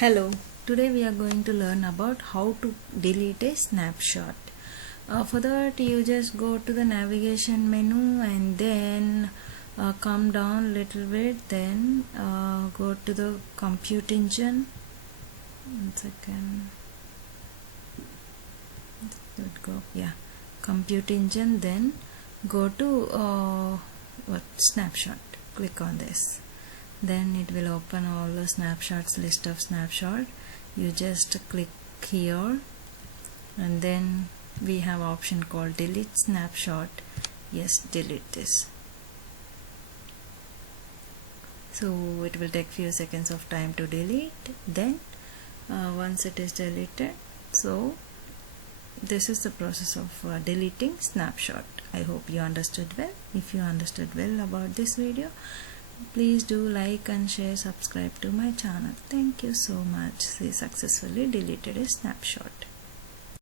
Hello, today we are going to learn about how to delete a snapshot. For that you just go to the navigation menu and then come down little bit, then go to the compute engine. 1 second. Compute engine, then go to snapshot. Click on this. Then it will open all the snapshots, list of snapshot. You just click here and then we have option called delete snapshot. Yes, delete this. So it will take few seconds of time to delete. Then once it is deleted, so this is the process of deleting snapshot. I hope you understood well. If you understood well about this video, please do like and share, subscribe to my channel. Thank you so much. We successfully deleted a snapshot.